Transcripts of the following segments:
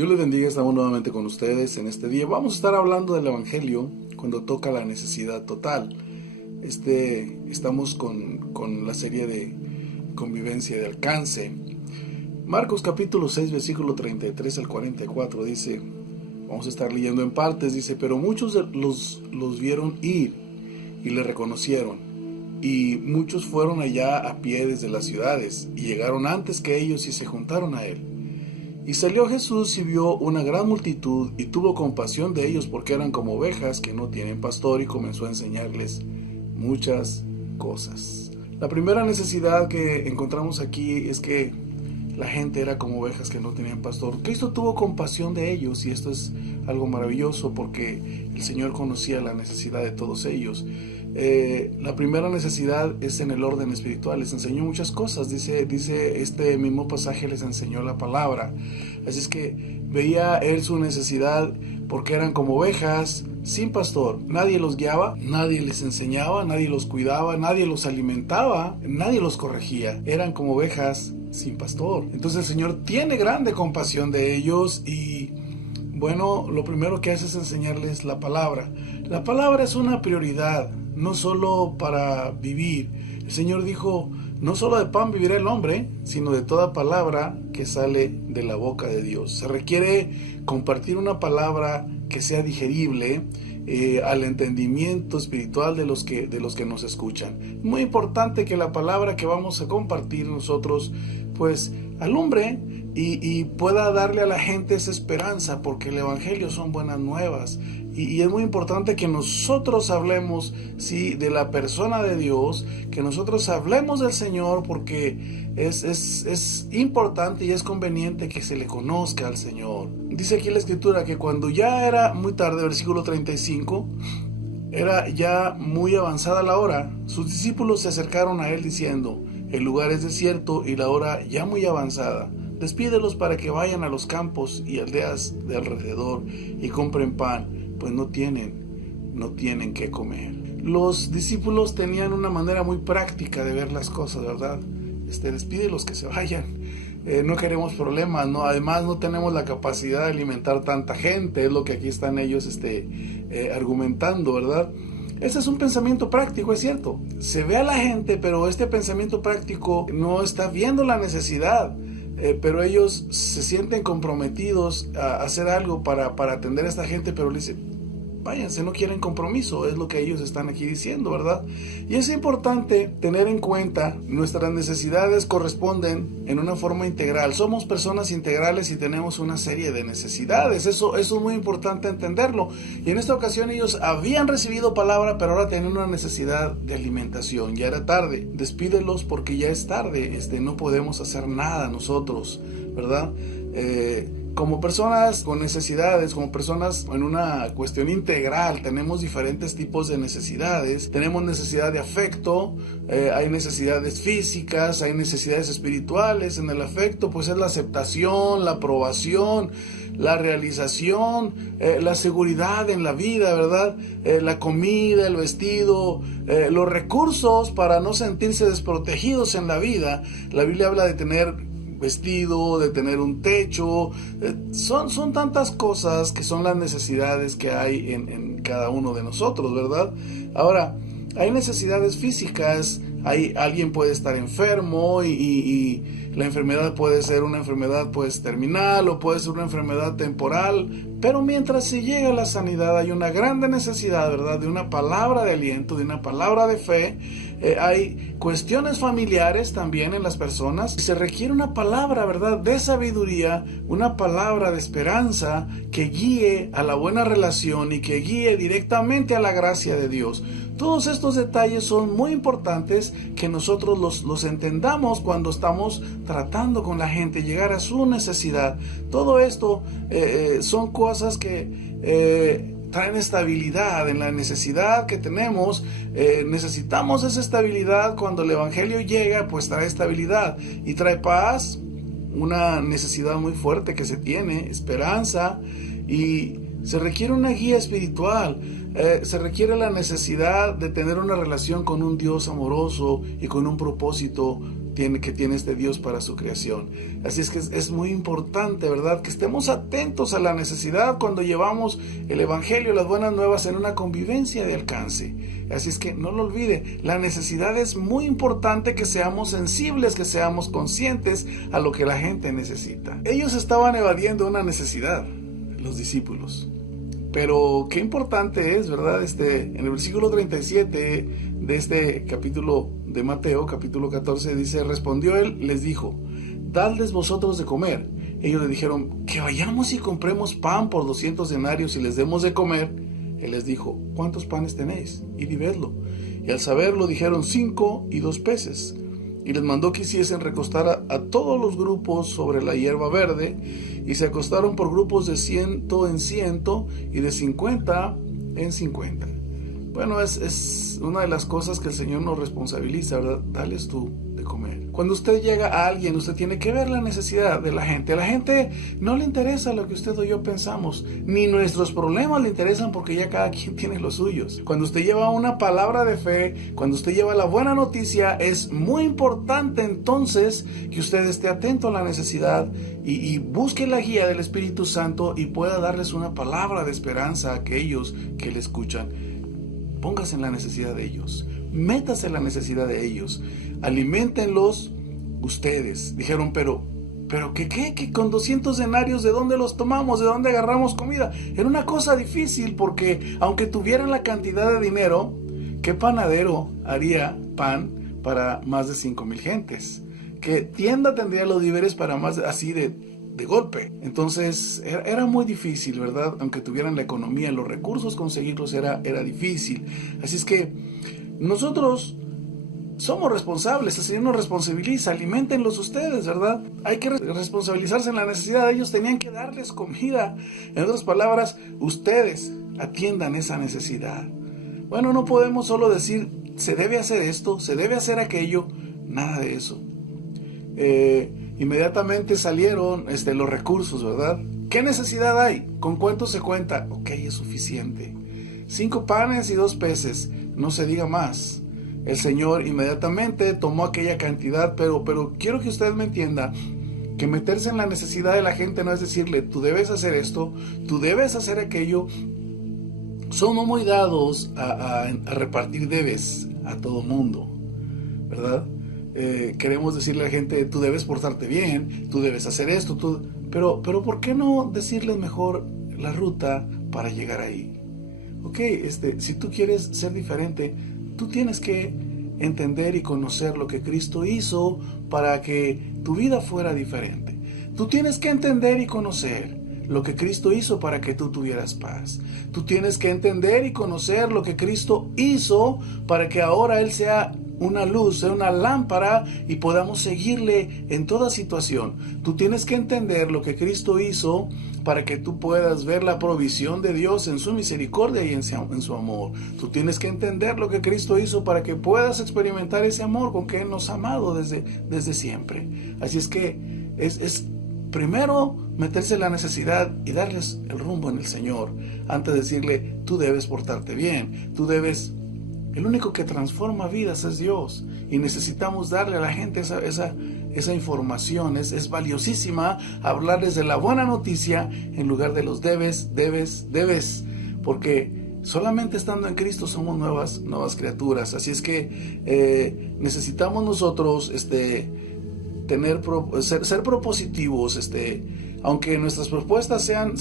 Dios les bendiga, estamos nuevamente con ustedes en este día. Vamos a estar hablando del Evangelio cuando toca la necesidad total. Estamos con la serie de convivencia de alcance. Marcos capítulo 6, versículo 33 al 44 dice, vamos a estar leyendo en partes, dice, pero muchos los vieron ir y le reconocieron, y muchos fueron allá a pie desde las ciudades, y llegaron antes que ellos y se juntaron a él. Y salió Jesús y vio una gran multitud, y tuvo compasión de ellos porque eran como ovejas que no tienen pastor, y comenzó a enseñarles muchas cosas. La primera necesidad que encontramos aquí es que la gente era como ovejas que no tenían pastor. Cristo tuvo compasión de ellos, y esto es algo maravilloso porque el Señor conocía la necesidad de todos ellos. La primera necesidad es en el orden espiritual. Les enseñó muchas cosas. Dice este mismo pasaje, les enseñó la palabra. Así es que veía él su necesidad porque eran como ovejas sin pastor. Nadie los guiaba, nadie les enseñaba, nadie los cuidaba, nadie los alimentaba, nadie los corregía. Eran como ovejas sin pastor. Entonces el Señor tiene grande compasión de ellos, y bueno, lo primero que hace es enseñarles la palabra. La palabra es una prioridad, no solo para vivir. El Señor dijo, no solo de pan vivirá el hombre, sino de toda palabra que sale de la boca de Dios. Se requiere compartir una palabra que sea digerible al entendimiento espiritual de los que nos escuchan. Muy importante que la palabra que vamos a compartir nosotros pues alumbre y pueda darle a la gente esa esperanza, porque el Evangelio son buenas nuevas. Y es muy importante que nosotros hablemos, sí, de la persona de Dios, que nosotros hablemos del Señor, porque es importante y es conveniente que se le conozca al Señor. Dice aquí la Escritura que cuando ya era muy tarde, versículo 35, era ya muy avanzada la hora, sus discípulos se acercaron a él diciendo, el lugar es desierto y la hora ya muy avanzada. Despídelos para que vayan a los campos y aldeas de alrededor y compren pan, pues no tienen qué comer. Los discípulos tenían una manera muy práctica de ver las cosas, ¿verdad? Despídelos que se vayan. No queremos problemas, ¿no? Además no tenemos la capacidad de alimentar tanta gente, es lo que aquí están ellos argumentando, ¿verdad? Ese es un pensamiento práctico, es cierto. Se ve a la gente, pero este pensamiento práctico no está viendo la necesidad. Pero ellos se sienten comprometidos a hacer algo para atender a esta gente, pero le dicen, váyanse, no quieren compromiso, es lo que ellos están aquí diciendo, ¿verdad? Y es importante tener en cuenta, nuestras necesidades corresponden en una forma integral. Somos personas integrales y tenemos una serie de necesidades, eso es muy importante entenderlo. Y en esta ocasión ellos habían recibido palabra, pero ahora tenían una necesidad de alimentación. Ya era tarde, despídelos porque ya es tarde, no podemos hacer nada nosotros, ¿verdad? Como personas con necesidades, como personas en una cuestión integral, tenemos diferentes tipos de necesidades. Tenemos necesidad de afecto, hay necesidades físicas, hay necesidades espirituales. En el afecto pues es la aceptación, la aprobación, la realización, la seguridad en la vida, ¿verdad? La comida, el vestido, los recursos para no sentirse desprotegidos en la vida. La Biblia habla de tener vestido, de tener un techo, son tantas cosas que son las necesidades que hay en cada uno de nosotros, ¿verdad? Ahora, hay necesidades físicas, alguien puede estar enfermo y la enfermedad puede ser una enfermedad pues terminal o puede ser una enfermedad temporal, pero mientras se llega a la sanidad hay una grande necesidad, ¿verdad? De una palabra de aliento, de una palabra de fe. Hay cuestiones familiares también en las personas. Se requiere una palabra, ¿verdad?, de sabiduría, una palabra de esperanza que guíe a la buena relación y que guíe directamente a la gracia de Dios. Todos estos detalles son muy importantes que nosotros los entendamos cuando estamos tratando con la gente, llegar a su necesidad. Todo esto son cosas que traen estabilidad en la necesidad que tenemos. Necesitamos esa estabilidad. Cuando el Evangelio llega, pues trae estabilidad y trae paz, una necesidad muy fuerte que se tiene, esperanza, y se requiere una guía espiritual. Se requiere la necesidad de tener una relación con un Dios amoroso y con un propósito que tiene este Dios para su creación. Así es que es muy importante, ¿verdad?, que estemos atentos a la necesidad cuando llevamos el Evangelio, las buenas nuevas, en una convivencia de alcance. Así es que no lo olvide, la necesidad es muy importante, que seamos sensibles, que seamos conscientes a lo que la gente necesita. Ellos estaban evadiendo una necesidad, los discípulos. Pero qué importante es, ¿verdad? En el versículo 37 de este capítulo de Mateo, capítulo 14, dice: respondió él, les dijo: dadles vosotros de comer. Ellos le dijeron: que vayamos y compremos pan por 200 denarios y les demos de comer. Él les dijo: ¿cuántos panes tenéis? Id y vedlo. Y al saberlo dijeron: 5 y 2 peces. Y les mandó que hiciesen recostar a todos los grupos sobre la hierba verde, y se acostaron por grupos de 100 en 100 y de 50 en 50. Bueno, es una de las cosas que el Señor nos responsabiliza, ¿verdad? Dales tú de comer. Cuando usted llega a alguien, usted tiene que ver la necesidad de la gente. A la gente no le interesa lo que usted o yo pensamos, ni nuestros problemas le interesan, porque ya cada quien tiene los suyos. Cuando usted lleva una palabra de fe, cuando usted lleva la buena noticia, es muy importante entonces que usted esté atento a la necesidad y busque la guía del Espíritu Santo y pueda darles una palabra de esperanza a aquellos que le escuchan. Póngase en la necesidad de ellos, métase en la necesidad de ellos, aliméntenlos ustedes. Dijeron: pero ¿qué? Con 200 denarios, ¿de dónde los tomamos? ¿De dónde agarramos comida? Era una cosa difícil, porque aunque tuvieran la cantidad de dinero, ¿qué panadero haría pan para más de 5,000 gentes? ¿Qué tienda tendría los víveres para más, así de golpe? Entonces era muy difícil, ¿verdad? Aunque tuvieran la economía, los recursos, conseguirlos era difícil. Así es que nosotros somos responsables, el Señor nos responsabiliza. Aliméntenlos ustedes, ¿verdad? Hay que responsabilizarse en la necesidad. Ellos tenían que darles comida. En otras palabras, ustedes atiendan esa necesidad. Bueno, no podemos solo decir: se debe hacer esto, se debe hacer aquello. Nada de eso. Inmediatamente salieron los recursos, ¿verdad? ¿Qué necesidad hay? ¿Con cuánto se cuenta? Ok, es suficiente. 5 panes y 2 peces, no se diga más. El Señor inmediatamente tomó aquella cantidad, pero quiero que usted me entienda que meterse en la necesidad de la gente no es decirle: tú debes hacer esto, tú debes hacer aquello. Somos muy dados a repartir debes a todo mundo, ¿verdad? Queremos decirle a la gente: tú debes portarte bien, tú debes hacer esto, pero ¿por qué no decirles mejor la ruta para llegar ahí? Ok, si tú quieres ser diferente, tú tienes que entender y conocer lo que Cristo hizo para que tu vida fuera diferente. Tú tienes que entender y conocer lo que Cristo hizo para que tú tuvieras paz. Tú tienes que entender y conocer lo que Cristo hizo para que ahora Él sea una luz, sea una lámpara y podamos seguirle en toda situación. Tú tienes que entender lo que Cristo hizo para que tú puedas ver la provisión de Dios en su misericordia y en su amor. Tú tienes que entender lo que Cristo hizo para que puedas experimentar ese amor con que Él nos ha amado desde siempre. Así es que es primero meterse en la necesidad y darles el rumbo en el Señor, antes de decirle: tú debes portarte bien, tú debes... El único que transforma vidas es Dios, y necesitamos darle a la gente esa información. Es valiosísima hablarles de la buena noticia en lugar de los debes, porque solamente estando en Cristo somos nuevas criaturas. Así es que necesitamos nosotros ser propositivos, aunque nuestras propuestas sean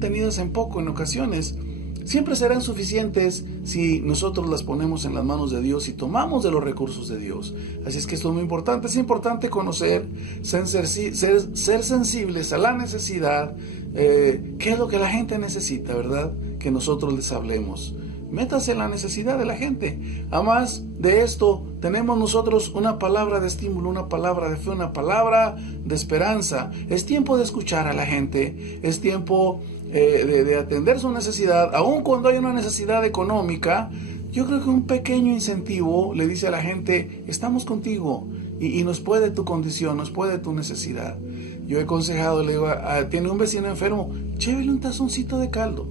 tenidas en poco en ocasiones. Siempre serán suficientes si nosotros las ponemos en las manos de Dios y tomamos de los recursos de Dios. Así es que esto es muy importante. Es importante conocer, ser sensibles a la necesidad. ¿Qué es lo que la gente necesita, verdad? Que nosotros les hablemos. Métase en la necesidad de la gente. Además de esto, tenemos nosotros una palabra de estímulo, una palabra de fe, una palabra de esperanza. Es tiempo de escuchar a la gente. Es tiempo de atender su necesidad, aun cuando hay una necesidad económica. Yo creo que un pequeño incentivo le dice a la gente: estamos contigo y nos puede tu condición, nos puede tu necesidad. Yo he aconsejado, le digo, tiene un vecino enfermo, llévele un tazoncito de caldo.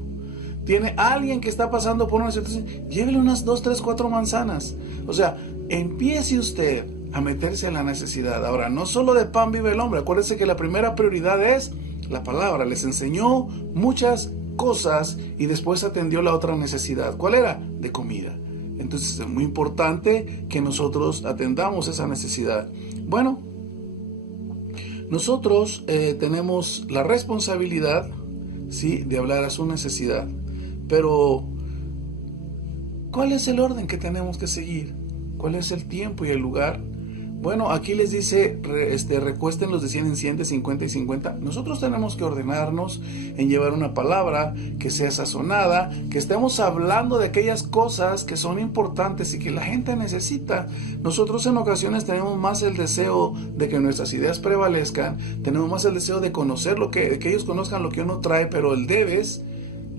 Tiene alguien que está pasando por una situación, llévele unas 2, 3, 4 manzanas. O sea, empiece usted a meterse a la necesidad. Ahora, no solo de pan vive el hombre. Acuérdense que la primera prioridad es la palabra. Les enseñó muchas cosas y después atendió la otra necesidad. ¿Cuál era? De comida. Entonces es muy importante que nosotros atendamos esa necesidad. Bueno, nosotros tenemos la responsabilidad, ¿sí?, de hablar a su necesidad. Pero, ¿cuál es el orden que tenemos que seguir? ¿Cuál es el tiempo y el lugar? Bueno, aquí les dice, recuéstenlos de 100 en 100, de 50 y 50. Nosotros tenemos que ordenarnos en llevar una palabra que sea sazonada, que estemos hablando de aquellas cosas que son importantes y que la gente necesita. Nosotros en ocasiones tenemos más el deseo de que nuestras ideas prevalezcan, tenemos más el deseo de conocer de que ellos conozcan lo que uno trae, pero el debes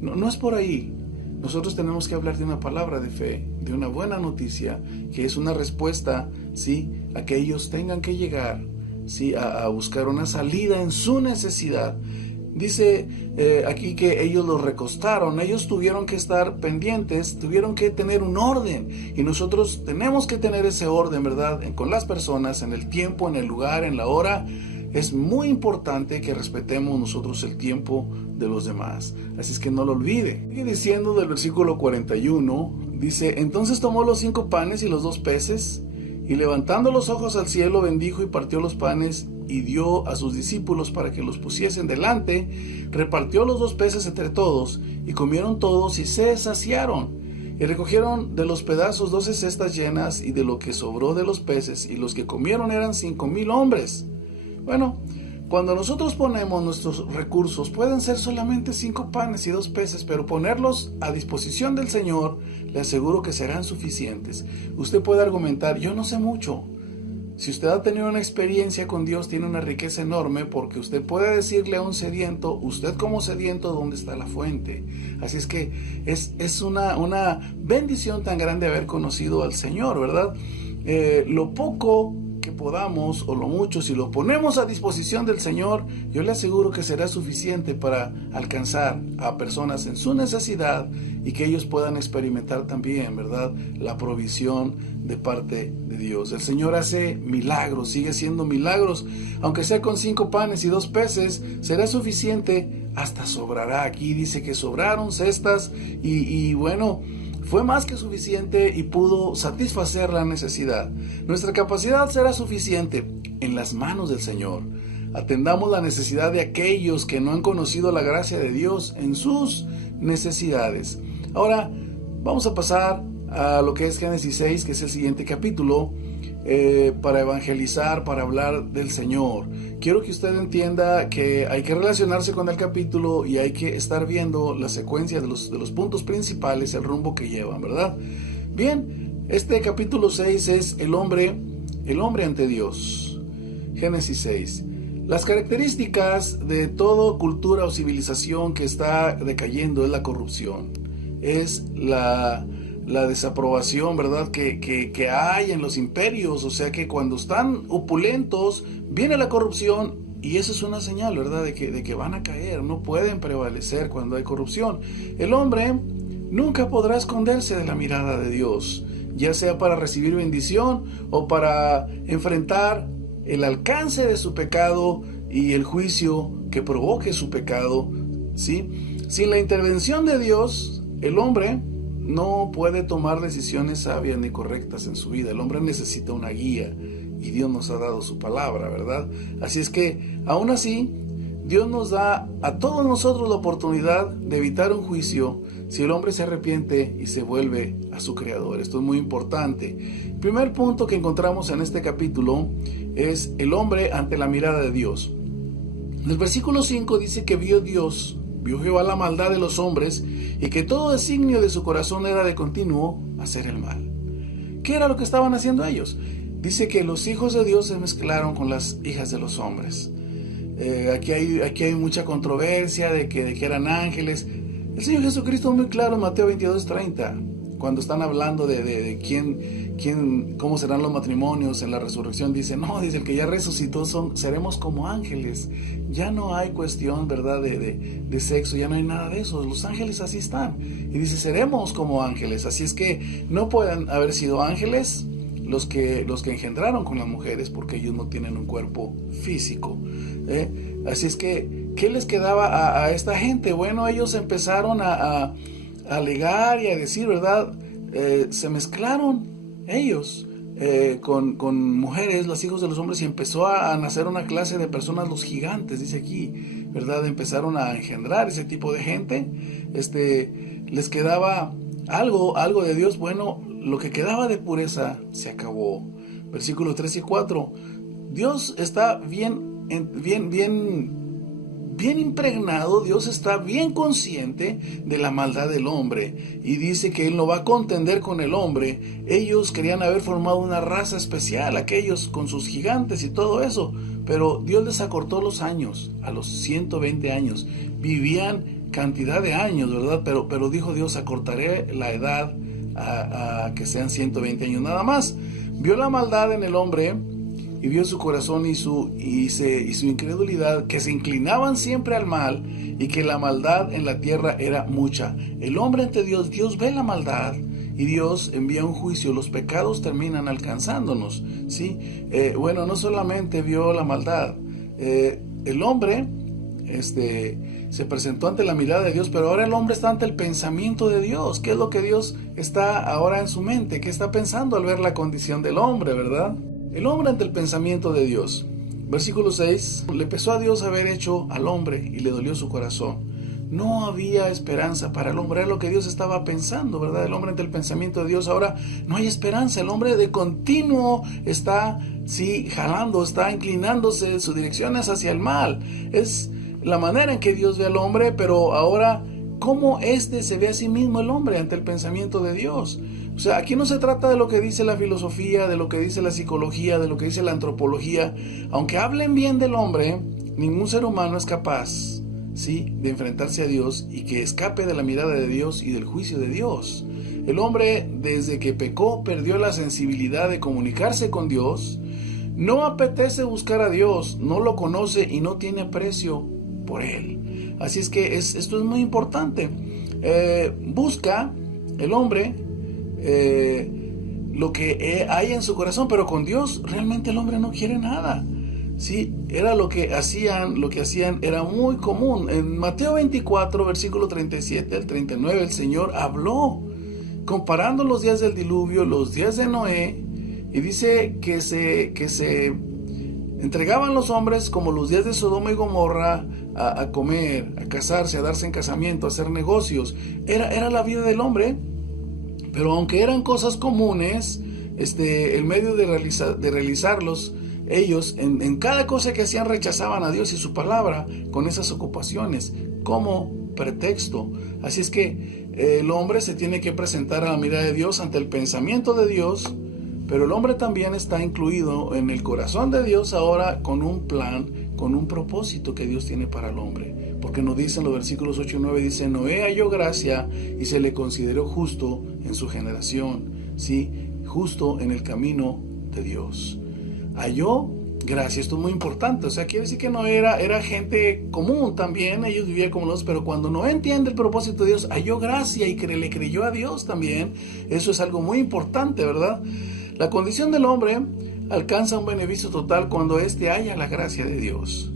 no es por ahí. Nosotros tenemos que hablar de una palabra de fe, de una buena noticia, que es una respuesta, ¿sí?, a que ellos tengan que llegar, ¿sí?, a buscar una salida en su necesidad. Dice aquí que ellos los recostaron, ellos tuvieron que estar pendientes, tuvieron que tener un orden, y nosotros tenemos que tener ese orden, ¿verdad?, con las personas, en el tiempo, en el lugar, en la hora. Es muy importante que respetemos nosotros el tiempo de los demás. Así es que no lo olvide. Sigue diciendo del versículo 41, dice: entonces tomó los 5 panes y los 2 peces, y levantando los ojos al cielo bendijo y partió los panes y dio a sus discípulos para que los pusiesen delante, repartió los 2 peces entre todos, y comieron todos y se saciaron. Y recogieron de los pedazos 12 cestas llenas, y de lo que sobró de los peces, y los que comieron eran 5,000 hombres. Bueno, cuando nosotros ponemos nuestros recursos, pueden ser solamente 5 panes y 2 peces, pero ponerlos a disposición del Señor, le aseguro que serán suficientes. Usted puede argumentar: yo no sé mucho. Si usted ha tenido una experiencia con Dios, tiene una riqueza enorme, porque usted puede decirle a un sediento: usted como sediento, ¿dónde está la fuente? Así es que es una bendición tan grande haber conocido al Señor, ¿verdad? Lo poco que podamos, o lo mucho, si lo ponemos a disposición del Señor, yo le aseguro que será suficiente para alcanzar a personas en su necesidad, y que ellos puedan experimentar también, ¿verdad?, la provisión de parte de Dios. El Señor hace milagros, sigue haciendo milagros, aunque sea con 5 panes y 2 peces, será suficiente, hasta sobrará. Aquí dice que sobraron cestas, y bueno, fue más que suficiente y pudo satisfacer la necesidad. Nuestra capacidad será suficiente en las manos del Señor. Atendamos la necesidad de aquellos que no han conocido la gracia de Dios en sus necesidades. Ahora vamos a pasar a lo que es Génesis 6, que es el siguiente capítulo, para evangelizar, para hablar del Señor. Quiero que usted entienda que hay que relacionarse con el capítulo y hay que estar viendo la secuencia de los puntos principales, el rumbo que llevan, ¿verdad? Bien, este capítulo 6 es el hombre ante Dios. Génesis 6. Las características de toda cultura o civilización que está decayendo es la corrupción, es la desaprobación, ¿verdad?, que hay en los imperios. O sea que cuando están opulentos, viene la corrupción, y eso es una señal, ¿verdad?, de que van a caer, no pueden prevalecer cuando hay corrupción. El hombre nunca podrá esconderse de la mirada de Dios, ya sea para recibir bendición o para enfrentar el alcance de su pecado y el juicio que provoque su pecado, ¿sí? Sin la intervención de Dios, el hombre no puede tomar decisiones sabias ni correctas en su vida. El hombre necesita una guía, y Dios nos ha dado su palabra, ¿verdad? Así es que, aún así, Dios nos da a todos nosotros la oportunidad de evitar un juicio si el hombre se arrepiente y se vuelve a su Creador. Esto es muy importante. El primer punto que encontramos en este capítulo es el hombre ante la mirada de Dios. En el versículo 5 dice que vio Jehová la maldad de los hombres, y que todo designio de su corazón era de continuo hacer el mal. ¿Qué era lo que estaban haciendo ellos? Dice que los hijos de Dios se mezclaron con las hijas de los hombres. Aquí hay mucha controversia de que eran ángeles. El Señor Jesucristo es muy claro en Mateo 22:30, cuando están hablando de cómo serán los matrimonios en la resurrección. Dice el que ya resucitó seremos como ángeles. Ya no hay cuestión, ¿verdad?, de sexo, ya no hay nada de eso. Los ángeles así están. Y dice, seremos como ángeles. Así es que no pueden haber sido ángeles los que engendraron con las mujeres, porque ellos no tienen un cuerpo físico. Así es que, ¿qué les quedaba a esta gente? Bueno, ellos empezaron a alegar y a decir, ¿verdad? Se mezclaron ellos con mujeres, los hijos de los hombres, y empezó a nacer una clase de personas, los gigantes, dice aquí, ¿verdad? Empezaron a engendrar ese tipo de gente. Les quedaba algo de Dios. Bueno, lo que quedaba de pureza se acabó. Versículos 3 y 4. Dios está bien impregnado, Dios está bien consciente de la maldad del hombre, y dice que Él no va a contender con el hombre. Ellos querían haber formado una raza especial, aquellos con sus gigantes y todo eso, pero Dios les acortó los años, a los 120 años. Vivían cantidad de años, ¿verdad? Pero dijo Dios, acortaré la edad a que sean 120 años nada más. Vio la maldad en el hombre y vio su corazón y su incredulidad, que se inclinaban siempre al mal, y que la maldad en la tierra era mucha. El hombre ante Dios, Dios ve la maldad y Dios envía un juicio. Los pecados terminan alcanzándonos, ¿sí? Bueno, no solamente vio la maldad, el hombre se presentó ante la mirada de Dios, pero ahora el hombre está ante el pensamiento de Dios. ¿Qué es lo que Dios está ahora en su mente? ¿Qué está pensando al ver la condición del hombre, verdad? El hombre ante el pensamiento de Dios. Versículo 6. Le pesó a Dios haber hecho al hombre y le dolió su corazón. No había esperanza para el hombre. Era lo que Dios estaba pensando, ¿verdad? El hombre ante el pensamiento de Dios. Ahora no hay esperanza. El hombre de continuo está, sí, jalando, está inclinándose. Su dirección es hacia el mal. Es la manera en que Dios ve al hombre, pero ahora, ¿cómo se ve a sí mismo el hombre ante el pensamiento de Dios? O sea, aquí no se trata de lo que dice la filosofía, de lo que dice la psicología, de lo que dice la antropología. Aunque hablen bien del hombre, ningún ser humano es capaz, ¿sí?, de enfrentarse a Dios y que escape de la mirada de Dios y del juicio de Dios. El hombre, desde que pecó, perdió la sensibilidad de comunicarse con Dios. No apetece buscar a Dios, no lo conoce y no tiene aprecio por Él. Así es que esto es muy importante. Busca el hombre lo que hay en su corazón, pero con Dios realmente el hombre no quiere nada. Sí, era lo que hacían era muy común. En Mateo 24, versículo 37 al 39, el Señor habló comparando los días del diluvio, los días de Noé, y dice que se entregaban los hombres como los días de Sodoma y Gomorra a comer, a casarse, a darse en casamiento, a hacer negocios. Era la vida del hombre. Pero aunque eran cosas comunes, en medio de realizarlos, ellos en cada cosa que hacían rechazaban a Dios y su palabra con esas ocupaciones como pretexto. Así es que el hombre se tiene que presentar a la mirada de Dios ante el pensamiento de Dios, pero el hombre también está incluido en el corazón de Dios ahora con un plan, con un propósito que Dios tiene para el hombre. Porque nos dicen los versículos 8 y 9, dice, Noé halló gracia y se le consideró justo en su generación, ¿sí? Justo en el camino de Dios. Halló gracia, esto es muy importante. O sea, quiere decir que Noé era gente común también, ellos vivían como los, pero cuando Noé entiende el propósito de Dios, halló gracia y le creyó a Dios también. Eso es algo muy importante, ¿verdad? La condición del hombre alcanza un beneficio total cuando éste halla la gracia de Dios.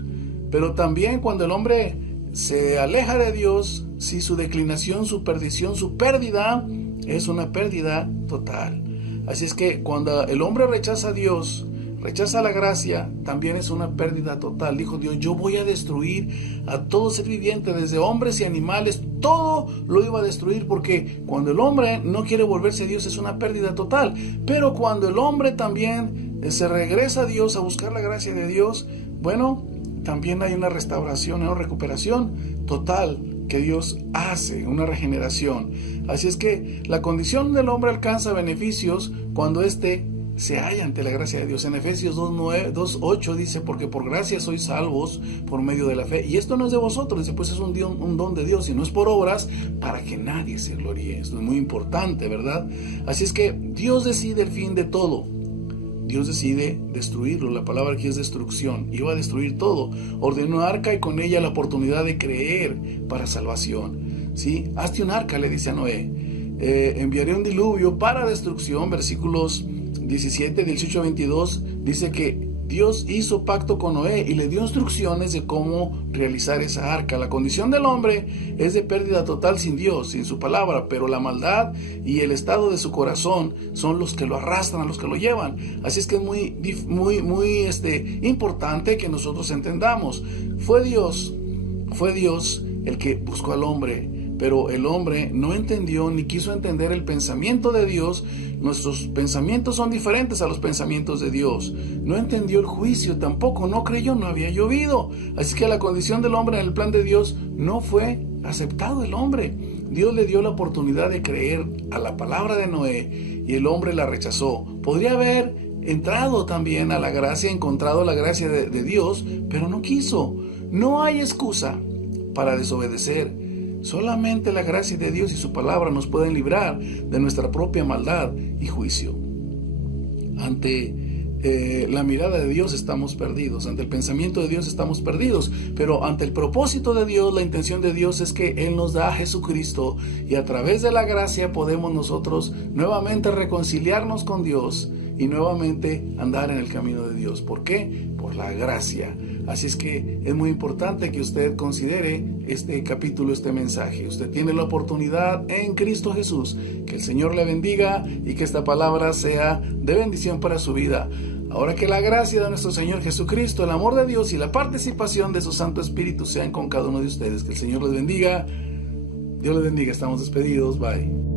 Pero también cuando el hombre se aleja de Dios, si su declinación, su perdición, su pérdida es una pérdida total. Así es que cuando el hombre rechaza a Dios, rechaza la gracia, también es una pérdida total. Dijo Dios, yo voy a destruir a todo ser viviente, desde hombres y animales, todo lo iba a destruir, porque cuando el hombre no quiere volverse a Dios es una pérdida total. Pero cuando el hombre también se regresa a Dios, a buscar la gracia de Dios, bueno, también hay una restauración, una recuperación total que Dios hace, una regeneración. Así es que la condición del hombre alcanza beneficios cuando se halla ante la gracia de Dios. En Efesios 2:8 dice, porque por gracia sois salvos por medio de la fe. Y esto no es de vosotros, dice, pues es un don de Dios, y no es por obras, para que nadie se gloríe. Esto es muy importante, ¿verdad? Así es que Dios decide el fin de todo. Dios decide destruirlo. La palabra aquí es destrucción. Iba a destruir todo. Ordenó un arca y con ella la oportunidad de creer para salvación. ¿Sí? Hazte un arca, le dice a Noé. Enviaré un diluvio para destrucción, versículos 17, 18, 22 dice que Dios hizo pacto con Noé y le dio instrucciones de cómo realizar esa arca. La condición del hombre es de pérdida total sin Dios, sin su palabra, pero la maldad y el estado de su corazón son los que lo arrastran, los que lo llevan. Así es que es muy importante que nosotros entendamos. Fue Dios el que buscó al hombre, pero el hombre no entendió ni quiso entender el pensamiento de Dios. Nuestros pensamientos son diferentes a los pensamientos de Dios. No entendió el juicio, tampoco, no creyó, no había llovido. Así que la condición del hombre en el plan de Dios no fue aceptado el hombre. Dios le dio la oportunidad de creer a la palabra de Noé y el hombre la rechazó. Podría haber entrado también a la gracia, encontrado la gracia de Dios, pero no quiso. No hay excusa para desobedecer. Solamente la gracia de Dios y su palabra nos pueden librar de nuestra propia maldad y juicio. Ante la mirada de Dios estamos perdidos, ante el pensamiento de Dios estamos perdidos, pero ante el propósito de Dios, la intención de Dios es que Él nos da a Jesucristo y a través de la gracia podemos nosotros nuevamente reconciliarnos con Dios y nuevamente andar en el camino de Dios. ¿Por qué? Por la gracia. Así es que es muy importante que usted considere este capítulo, este mensaje. Usted tiene la oportunidad en Cristo Jesús. Que el Señor le bendiga y que esta palabra sea de bendición para su vida. Ahora que la gracia de nuestro Señor Jesucristo, el amor de Dios y la participación de su Santo Espíritu sean con cada uno de ustedes. Que el Señor les bendiga. Dios les bendiga. Estamos despedidos. Bye.